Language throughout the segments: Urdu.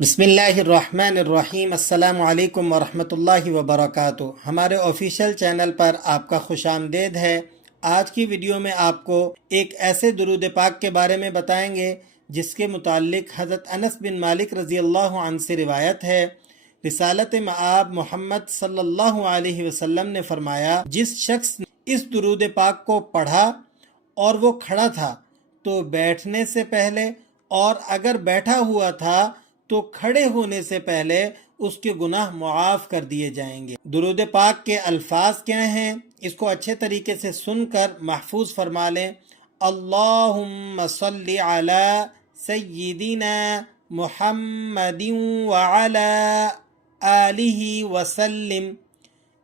بسم اللہ الرحمن الرحیم۔ السلام علیکم ورحمۃ اللہ وبرکاتہ۔ ہمارے آفیشیل چینل پر آپ کا خوش آمدید ہے۔ آج کی ویڈیو میں آپ کو ایک ایسے درود پاک کے بارے میں بتائیں گے جس کے متعلق حضرت انس بن مالک رضی اللہ عنہ سے روایت ہے۔ رسالت مآب محمد صلی اللہ علیہ وسلم نے فرمایا، جس شخص نے اس درود پاک کو پڑھا اور وہ کھڑا تھا تو بیٹھنے سے پہلے، اور اگر بیٹھا ہوا تھا تو کھڑے ہونے سے پہلے اس کے گناہ معاف کر دیے جائیں گے۔ درود پاک کے الفاظ کیا ہیں، اس کو اچھے طریقے سے سن کر محفوظ فرما لیں۔ اللہم صلی علی سیدنا محمد وعلی آلہ وسلم۔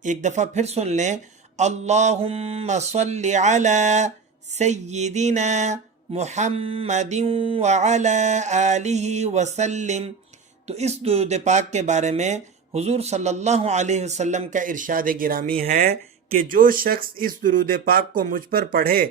ایک دفعہ پھر سن لیں، اللہم صلی علی سیدنا محمد وعلی آلہ وسلم۔ تو اس درود پاک کے بارے میں حضور صلی اللہ علیہ وسلم کا ارشاد گرامی ہے کہ جو شخص اس درود پاک کو مجھ پر پڑھے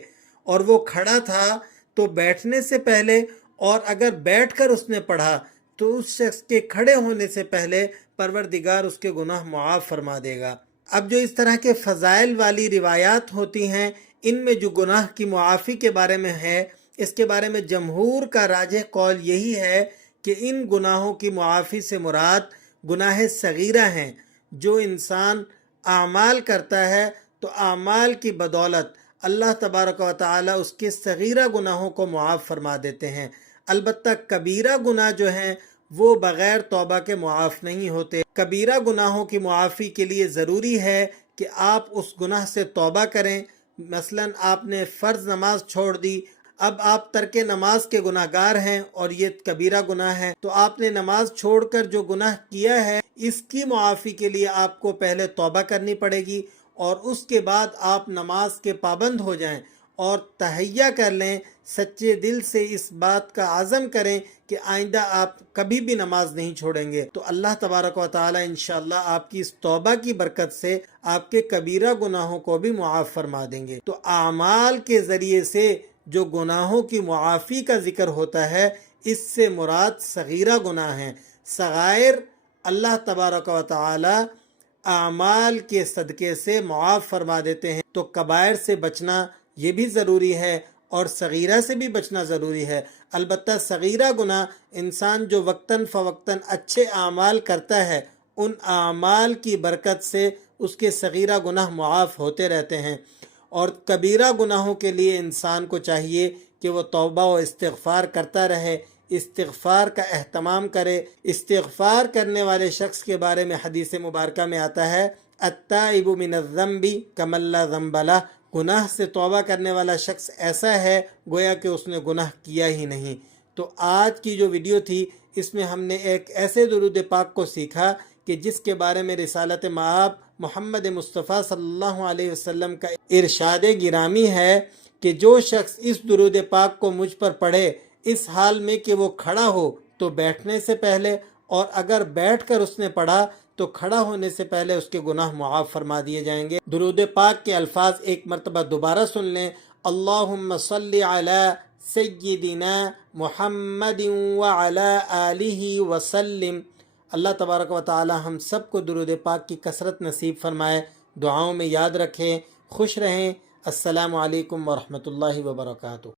اور وہ کھڑا تھا تو بیٹھنے سے پہلے، اور اگر بیٹھ کر اس نے پڑھا تو اس شخص کے کھڑے ہونے سے پہلے پروردگار اس کے گناہ معاف فرما دے گا۔ اب جو اس طرح کے فضائل والی روایات ہوتی ہیں، ان میں جو گناہ کی معافی کے بارے میں ہے، اس کے بارے میں جمہور کا راجح قول یہی ہے کہ ان گناہوں کی معافی سے مراد گناہ صغیرہ ہیں۔ جو انسان اعمال کرتا ہے تو اعمال کی بدولت اللہ تبارک و تعالی اس کے صغیرہ گناہوں کو معاف فرما دیتے ہیں۔ البتہ کبیرہ گناہ جو ہیں وہ بغیر توبہ کے معاف نہیں ہوتے۔ کبیرہ گناہوں کی معافی کے لیے ضروری ہے کہ آپ اس گناہ سے توبہ کریں۔ مثلا آپ نے فرض نماز چھوڑ دی، اب آپ ترک نماز کے گناہ گار ہیں اور یہ کبیرہ گناہ ہے، تو آپ نے نماز چھوڑ کر جو گناہ کیا ہے اس کی معافی کے لیے آپ کو پہلے توبہ کرنی پڑے گی، اور اس کے بعد آپ نماز کے پابند ہو جائیں اور تہیہ کر لیں، سچے دل سے اس بات کا عزم کریں کہ آئندہ آپ کبھی بھی نماز نہیں چھوڑیں گے، تو اللہ تبارک و تعالی انشاءاللہ آپ کی اس توبہ کی برکت سے آپ کے کبیرہ گناہوں کو بھی معاف فرما دیں گے۔ تو اعمال کے ذریعے سے جو گناہوں کی معافی کا ذکر ہوتا ہے، اس سے مراد صغیرہ گناہ ہیں۔ صغائر اللہ تبارک و تعالی اعمال کے صدقے سے معاف فرما دیتے ہیں، تو کبائر سے بچنا یہ بھی ضروری ہے اور صغیرہ سے بھی بچنا ضروری ہے۔ البتہ صغیرہ گناہ انسان جو وقتاً فوقتاً اچھے اعمال کرتا ہے، ان اعمال کی برکت سے اس کے صغیرہ گناہ معاف ہوتے رہتے ہیں۔ اور کبیرہ گناہوں کے لیے انسان کو چاہیے کہ وہ توبہ و استغفار کرتا رہے، استغفار کا اہتمام کرے۔ استغفار کرنے والے شخص کے بارے میں حدیث مبارکہ میں آتا ہے، التائب من الذنب کمن لا ذنب لہ۔ گناہ سے توبہ کرنے والا شخص ایسا ہے گویا کہ اس نے گناہ کیا ہی نہیں۔ تو آج کی جو ویڈیو تھی اس میں ہم نے ایک ایسے درود پاک کو سیکھا کہ جس کے بارے میں رسالت مآب محمد مصطفیٰ صلی اللہ علیہ وسلم کا ارشاد گرامی ہے کہ جو شخص اس درود پاک کو مجھ پر پڑھے اس حال میں کہ وہ کھڑا ہو تو بیٹھنے سے پہلے، اور اگر بیٹھ کر اس نے پڑھا تو کھڑا ہونے سے پہلے اس کے گناہ معاف فرما دیے جائیں گے۔ درود پاک کے الفاظ ایک مرتبہ دوبارہ سن لیں، اللہم صلی علی سیدنا محمد وعلی آلہ وسلم۔ اللہ تبارک و تعالی ہم سب کو درود پاک کی کثرت نصیب فرمائے، دعاؤں میں یاد رکھیں، خوش رہیں۔ السلام علیکم ورحمۃ اللہ وبرکاتہ۔